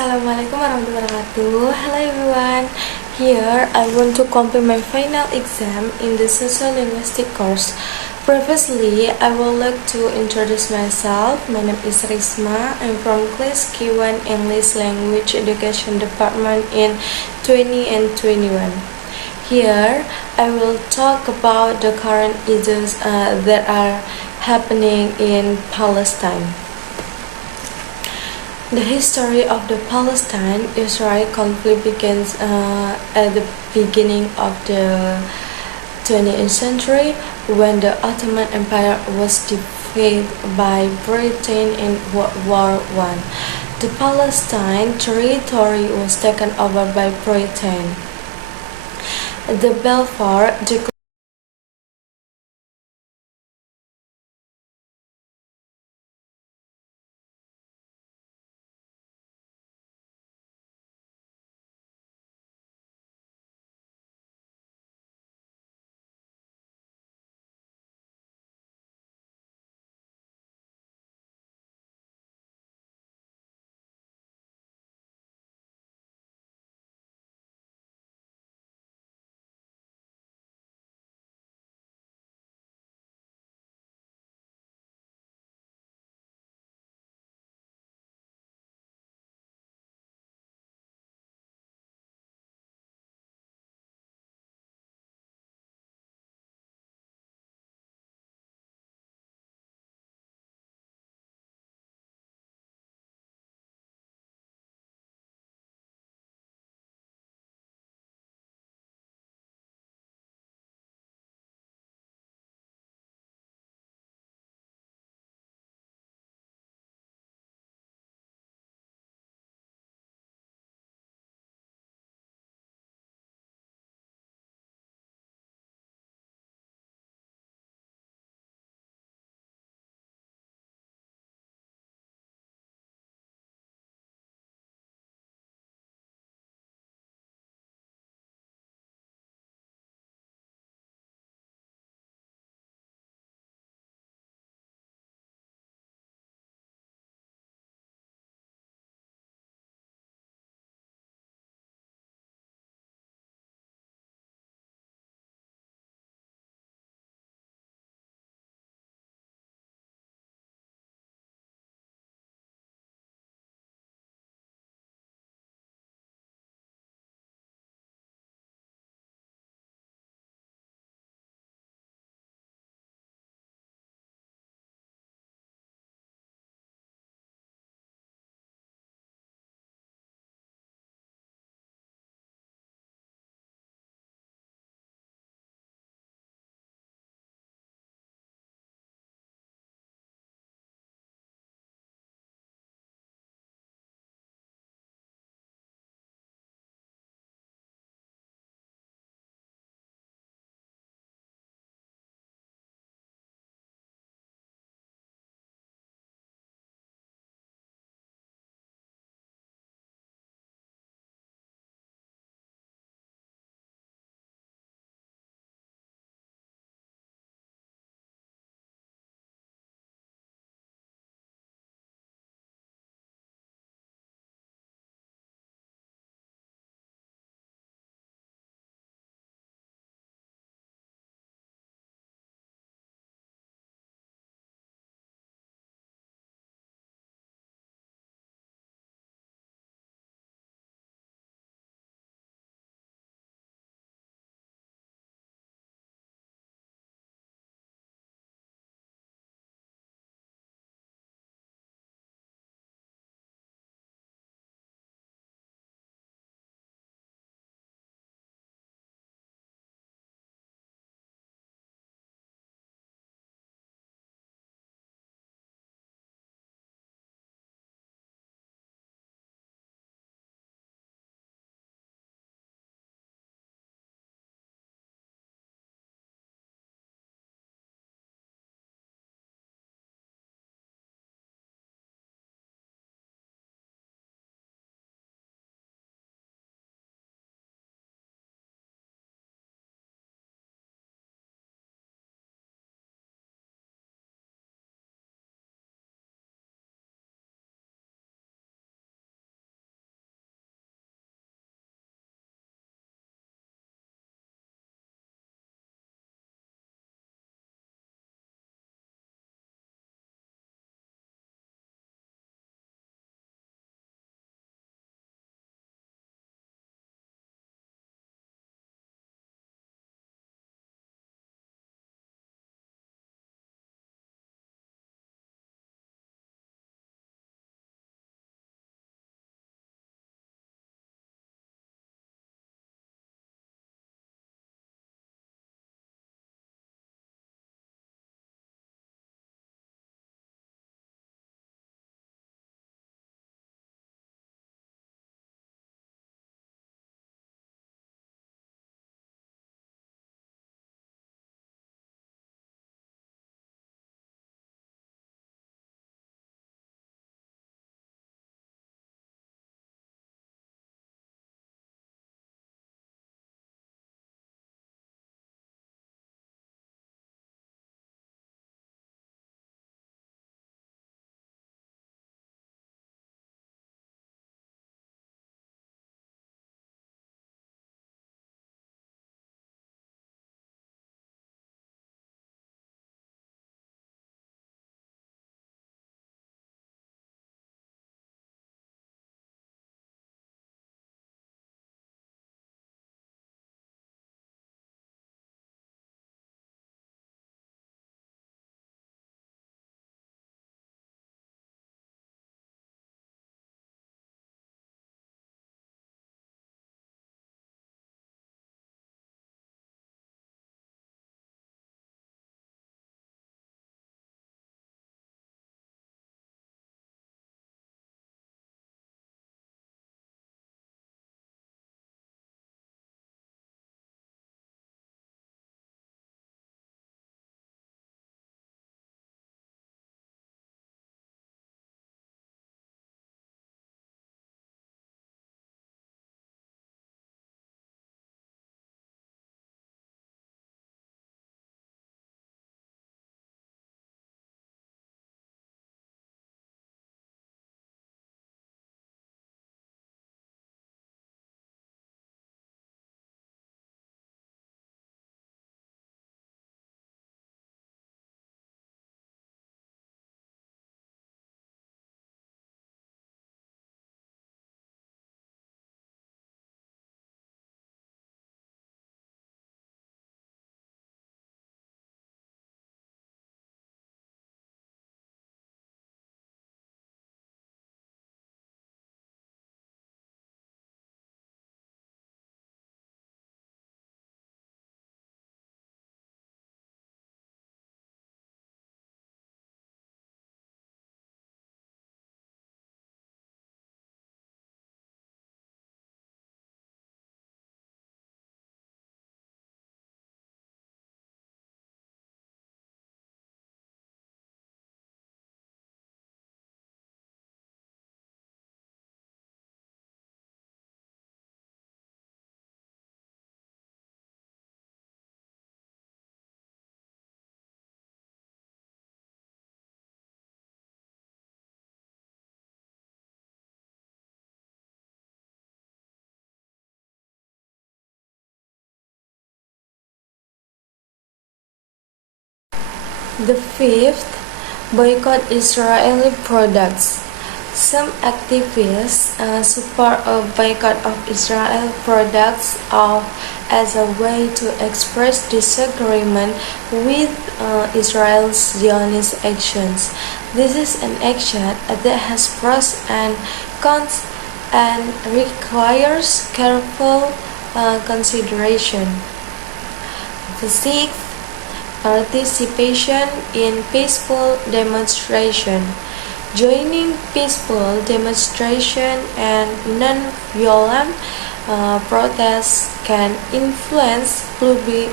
Assalamualaikum warahmatullahi wabarakatuh. Hello everyone. Here I want to complete my final exam in the social linguistic course. Previously, I would like to introduce myself. My name is Risma. I'm from class Q1 English Language Education Department in 20 and 21. Here, I will talk about the current issues that are happening in Palestine. The history of the Palestine-Israel conflict begins at the beginning of the 20th century when the Ottoman Empire was defeated by Britain in World War I. The Palestine territory was taken over by Britain. The Balfour Declaration The fifth, boycott Israeli products. Some activists support a boycott of Israel products as a way to express disagreement with Israel's Zionist actions. This is an action that has pros and cons and requires careful consideration. The sixth, participation in peaceful demonstration. Joining peaceful demonstration and non-violent protests can influence public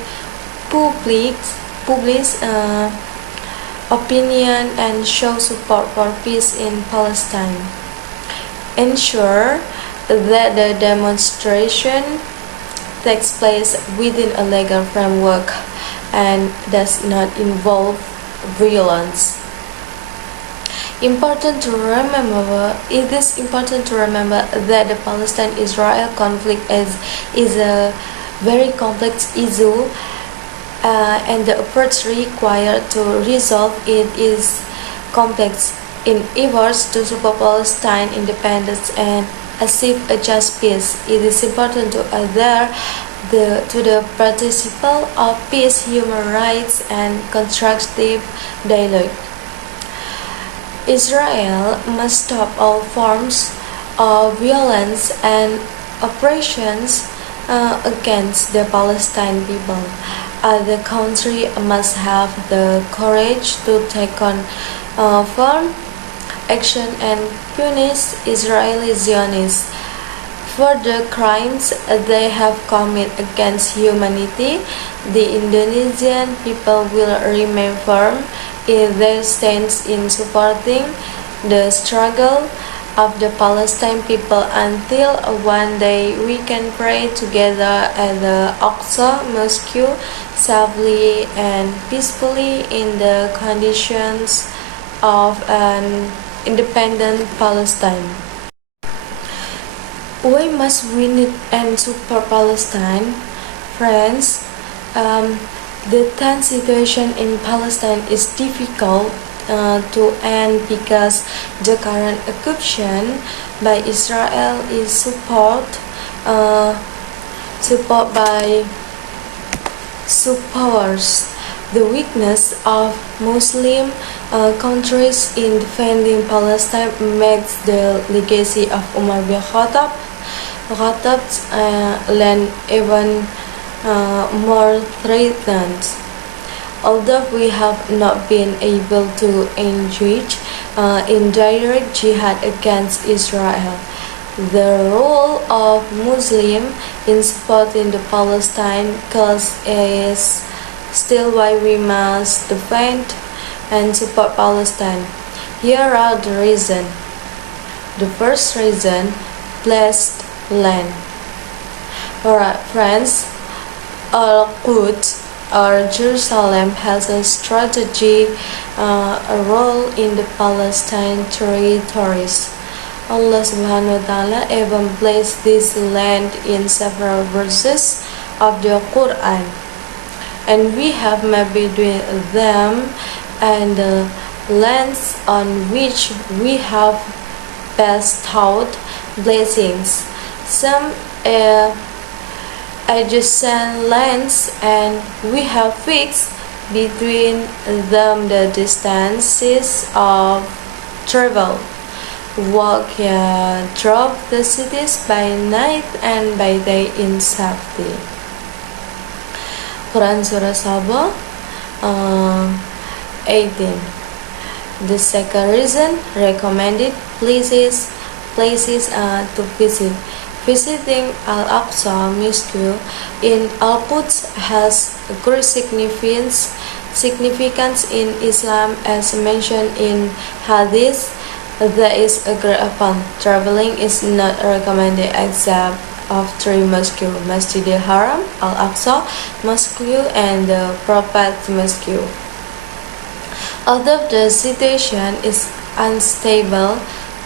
opinion and show support for peace in Palestine. Ensure that the demonstration takes place within a legal framework and does not involve violence. It is important to remember that the Palestine-Israel conflict is a very complex issue, and the approach required to resolve it is complex. In efforts to support Palestine independence and achieve a just peace, it is important to adhere to the principle of peace, human rights, and constructive dialogue. Israel must stop all forms of violence and oppressions against the Palestinian people. The country must have the courage to take on firm action and punish Israeli Zionists for the crimes they have committed against humanity. The Indonesian people will remain firm in their stance in supporting the struggle of the Palestinian people until one day we can pray together at the Aqsa Mosque safely and peacefully in the conditions of an independent Palestine. Why must we need and support Palestine? Friends, the tense situation in Palestine is difficult to end because the current occupation by Israel is supported by superpowers. The weakness of Muslim countries in defending Palestine makes the legacy of Umar bin Khattab's land even more threatened. Although we have not been able to engage in direct jihad against Israel, the role of Muslims in supporting the Palestine cause is still why we must defend and support Palestine. Here are the reasons. The first reason, blessed land. Alright, friends, Al-Quds or Jerusalem has a strategic role in the Palestine territories. Allah subhanahu wa ta'ala even blessed this land in several verses of the Quran, and we have met between them and the lands on which we have bestowed blessings. Some adjacent lands, and we have fixed between them the distances of travel. Walk through the cities by night and by day in safety. Quran Surah Sabah 18. The second reason, recommended places to visit. Visiting Al-Aqsa Mosque in Al-Quds has great significance in Islam, as mentioned in Hadith. There is a great upon. Traveling is not recommended except of three mosques: Masjid al-Haram, Al-Aqsa Mosque, and the Prophet Mosque. Although the situation is unstable,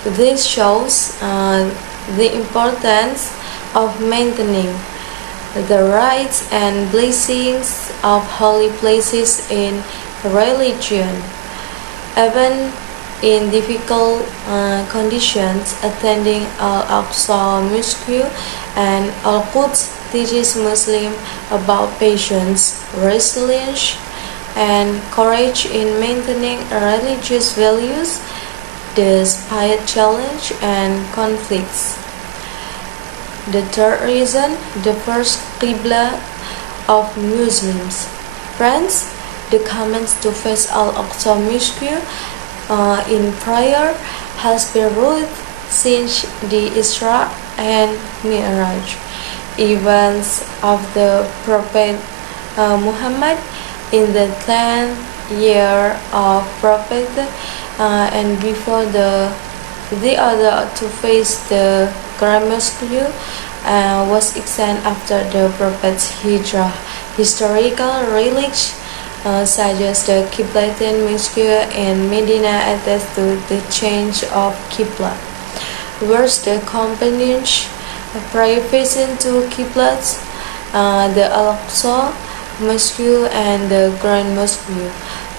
this shows the importance of maintaining the rights and blessings of holy places in religion. Even in difficult conditions, attending Al-Aqsa Mosque and Al-Quds teaches Muslims about patience, resilience, and courage in maintaining religious values despite challenge and conflicts. The third reason, the first Qibla of Muslims. Friends, the commands to face Al-Aqsa Mosque in prayer has been ruled since the Isra and Mi'raj events of the Prophet Muhammad in the 10th year of Prophet and before the order to face the Grand Mosque was extended after the Prophet's Hijrah. Historical relics such as the Qiblatain Mosque in Medina attest to the change of Qibla, whereas the companions pray facing two Qiblats, the Al-Aqsa Mosque and the Grand Mosque,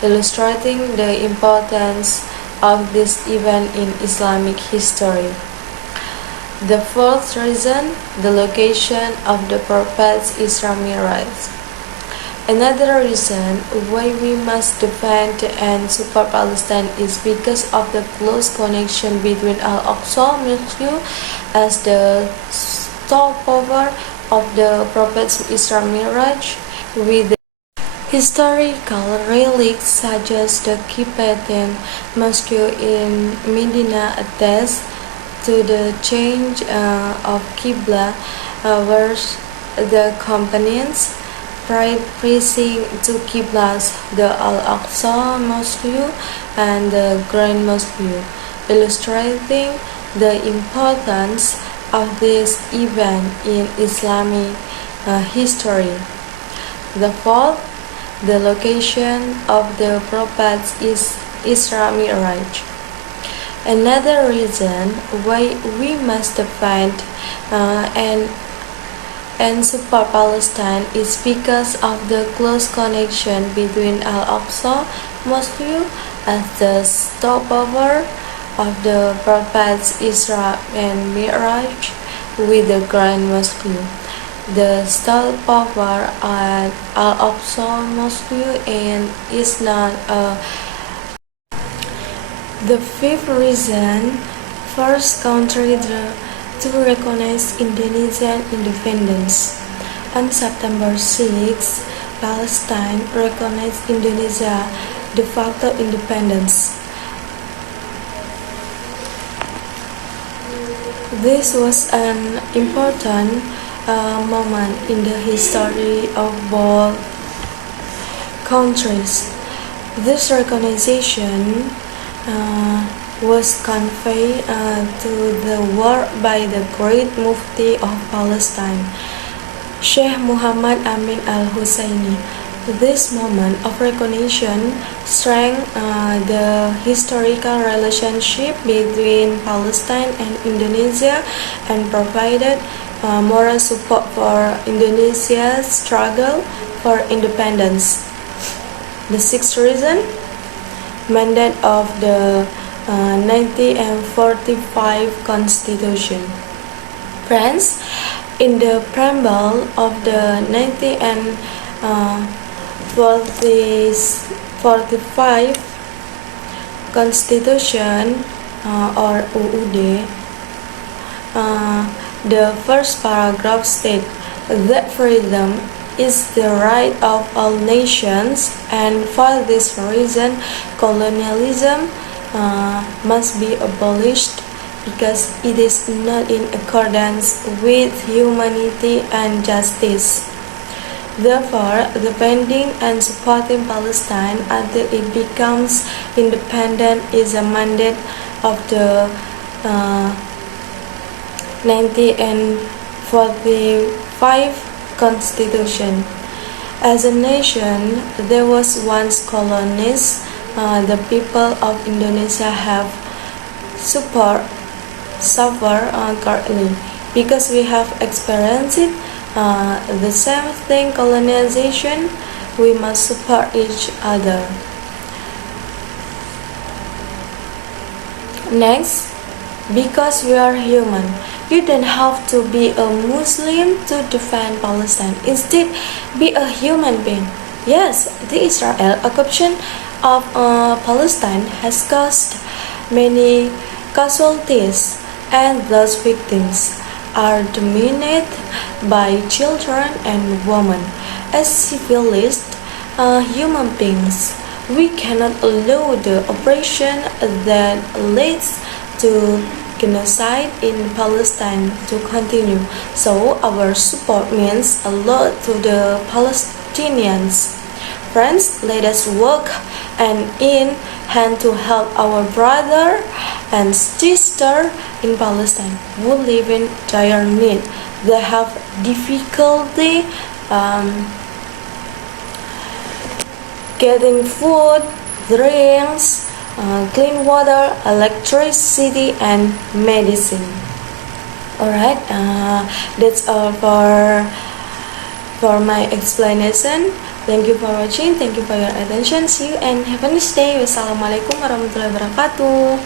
illustrating the importance of this event in Islamic history. The fourth reason, the location of the Prophet's Isra Miraj. Another reason why we must defend and support Palestine is because of the close connection between Al-Aqsa Mosque as the stopover of the Prophet's Isra Miraj with the historical relics such as the Qiblatain Mosque in Medina attest to the change of Qibla, where the companions prayed facing two Qiblas, the Al-Aqsa Mosque and the Grand Mosque, illustrating the importance of this event in Islamic history. The fourth, the location of the Prophet's Isra Miraj. Another reason why we must defend and support Palestine is because of the close connection between Al-Aqsa Mosque as the stopover of the Prophet's Isra and Mi'raj with the Grand Mosque. The stopover at Al-Aqsa Mosque and is not a. The fifth reason, first country to recognize Indonesian independence. On September 6, Palestine recognized Indonesia de facto independence. This was an important moment in the history of both countries. This recognition was conveyed to the world by the great Mufti of Palestine, Sheikh Muhammad Amin al-Husseini. This moment of recognition strengthened the historical relationship between Palestine and Indonesia and provided moral support for Indonesia's struggle for independence. The sixth reason, mandate of the 1945 Constitution. Friends, in the preamble of the 1945 Constitution or UUD, the first paragraph states that freedom is the right of all nations, and for this reason colonialism must be abolished because it is not in accordance with humanity and justice. Therefore, defending and supporting Palestine until it becomes independent is a mandate of the 1945 Constitution. As a nation, there was once colonies. The people of Indonesia have suffered greatly because we have experienced the same thing, colonization. We must support each other. Next, because we are human, you don't have to be a Muslim to defend Palestine. Instead, be a human being. Yes, the Israel occupation of Palestine has caused many casualties, and those victims are dominated by children and women. As civilized human beings, we cannot allow the oppression that leads to genocide in Palestine to continue. So our support means a lot to the Palestinians. Friends, let us work and in hand to help our brother and sister in Palestine who live in dire need. They have difficulty getting food, drinks, clean water, electricity, and medicine. Alright, that's all for my explanation. Thank you for watching. Thank you for your attention. See you and have a nice day. Wassalamualaikum warahmatullahi wabarakatuh.